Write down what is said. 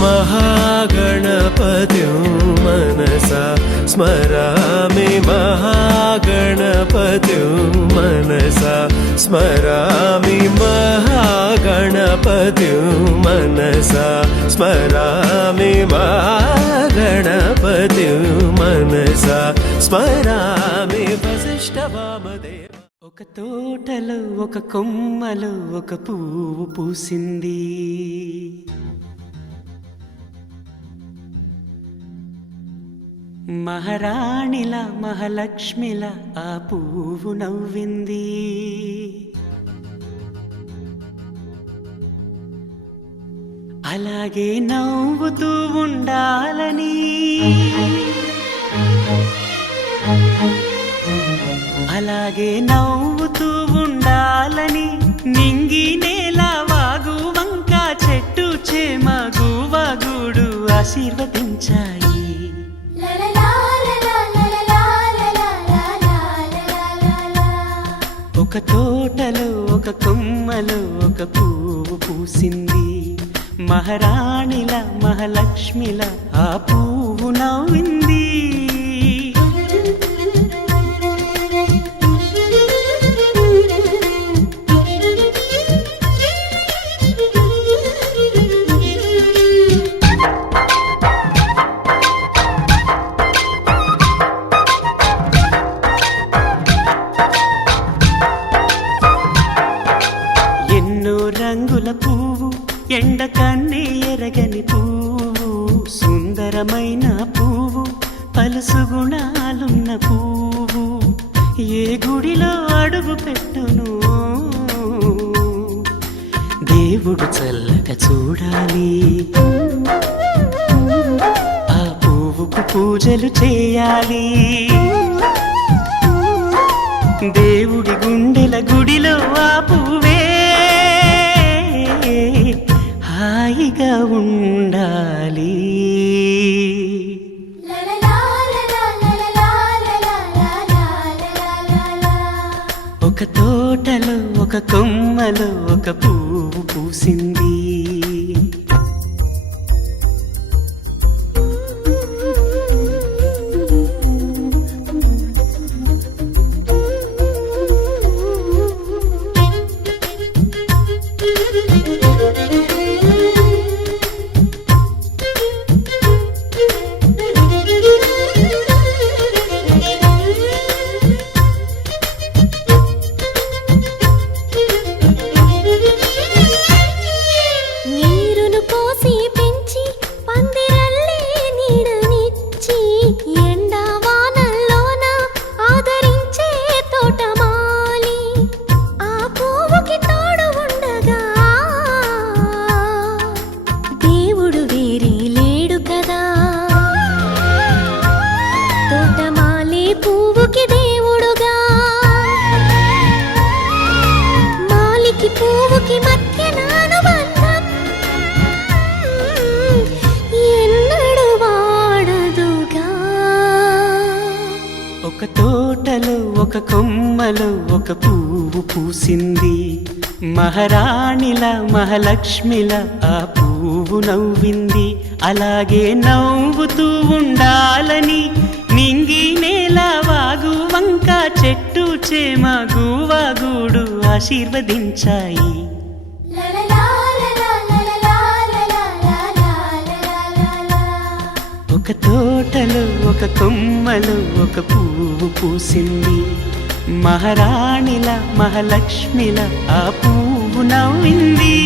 महागणपतिं मनसा स्मरामि महागणपतिं मनसा स्मरामि महागणपतिं मनसा स्मरामि महागणपतिं मनसा स्मरामि वसिष्ठवामदेव ఒక తోటలో ఒక కొమ్మలో ఒక పువ్వు పూసింది మహారాణిలా మహాలక్ష్మిలా ఆ పువ్వు నవ్వింది అలాగే నవ్వుతూ ఉండాలని అలాగే నవ్వుతూ ఉండాలని నింగి నేల వాగు వంక చెట్టు చేమ గువగుడు ఆశీర్వదించాయి ఒక తోటలో ఒక కొమ్మలో ఒక పువ్వు పూసింది మహారాణిల మహాలక్ష్మిల ఆ పువ్వు నవ్వింది రంగుల పువ్వు ఎండ కన్నే ఎరగని పువ్వు సుందరమైన పువ్వు పలుసు గుణాలున్న పువ్వు ఏ గుడిలో అడుగు పెట్టును దేవుడు చల్లగా చూడాలి ఆ పువ్వుకు పూజలు చేయాలి దేవుడి గుండెల గుడిలో ఆ పువ్వే హాయిగా ఉండాలి ఒక తోటలో ఒక కొమ్మలో ఒక పువ్వు పూసింది ఒక తోటలో ఒక కొమ్మలో ఒక పువ్వు పూసింది మహారాణిల మహాలక్ష్మిల ఆ పువ్వు నవ్వింది అలాగే నవ్వుతూ ఉండాలని నింగి నేల వాగు వంక చెట్టు చేమ గువగుడు ఆశీర్వదించాయి ఒక తోటలో ఒక కొమ్మలో ఒక పువ్వు పూసింది మహారాణిల మహాలక్ష్మిల ఆ పువ్వు నవ్వింది